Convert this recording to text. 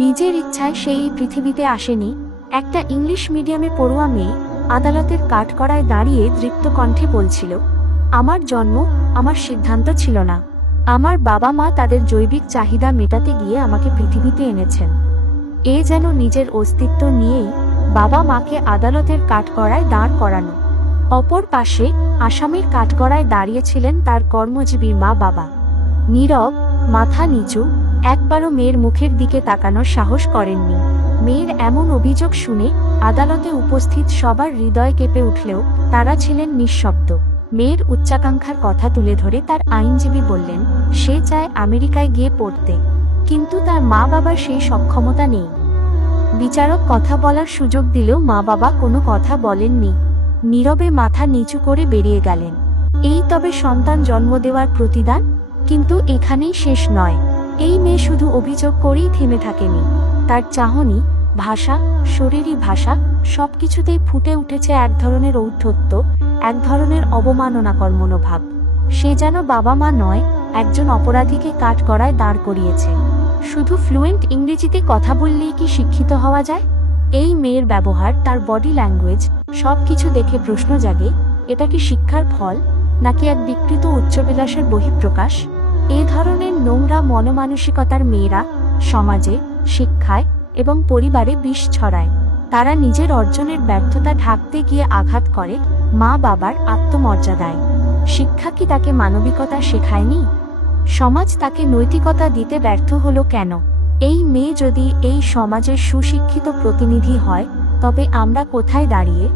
নিজের ইচ্ছায় সে এই পৃথিবীতে আসেনি। একটা ইংলিশ মিডিয়ামে পড়ুয়া মেয়ে আদালতের কাঠগড়ায় দাঁড়িয়ে দৃপ্ত কণ্ঠে বলছিল, আমার জন্ম আমার সিদ্ধান্ত ছিল না। আমার বাবা মা তাদের জৈবিক চাহিদা মেটাতে গিয়ে আমাকে পৃথিবীতে এনেছেন। এ যেন নিজের অস্তিত্ব নিয়েই বাবা মাকে আদালতের কাঠগড়ায় দাঁড় করানো। অপর পাশে আসামির কাঠগড়ায় দাঁড়িয়েছিলেন তার কর্মজীবী মা বাবা, নীরব, মাথা নিচু, একবারও মেয়ের মুখের দিকে তাকানোর সাহস করেননি। মেয়ের এমন অভিযোগ শুনে আদালতে উপস্থিত সবার হৃদয় কেঁপে উঠলেও তারা ছিলেন নিঃশব্দ। মেয়ের উচ্চাকাঙ্ক্ষার কথা তুলে ধরে তার আইনজীবী বললেন, সে চায় আমেরিকায় গিয়ে পড়তে, কিন্তু তার মা বাবার সেই সক্ষমতা নেই। বিচারক কথা বলার সুযোগ দিলেও মা বাবা কোনো কথা বলেননি, নীরবে মাথা নিচু করে বেরিয়ে গেলেন। এই তবে সন্তান জন্ম দেওয়ার প্রতিদান? কিন্তু এখানেই শেষ নয়। এই মেয়ে শুধু অভিযোগ করেই থেমে থাকেনি। তার চাহনি, ভাষা, শরীরী ভাষা সবকিছুতেই ফুটে উঠেছে এক ধরনের ঔদ্ধত্য, এক ধরনের অবমাননাকর মনোভাব। সে যেন বাবা মা নয়, একজন অপরাধীকে কাঠগড়ায় দাঁড় করিয়েছে। শুধু ফ্লুয়েন্ট ইংরেজিতে কথা বললেই কি শিক্ষিত হওয়া যায়? এই মেয়ের ব্যবহার, তার বডি ল্যাঙ্গুয়েজ সবকিছু দেখে প্রশ্ন জাগে, এটা কি শিক্ষার ফল, নাকি এক বিকৃত উচ্চবিলাসের বহিঃপ্রকাশ? এ ধরনের নোংরা মনমানসিকতার মেয়েরা সমাজে, শিক্ষায় এবং পরিবারে বিষ ছড়ায়। তারা নিজের অর্জনের ব্যর্থতা ঢাকতে গিয়ে আঘাত করে মা বাবার আত্মমর্যাদায়। শিক্ষা কি তাকে মানবিকতা শেখায়নি? সমাজ তাকে নৈতিকতা দিতে ব্যর্থ হলো কেন? এই মেয়ে যদি এই সমাজের সুশিক্ষিত প্রতিনিধি হয়, তবে আমরা কোথায় দাঁড়িয়ে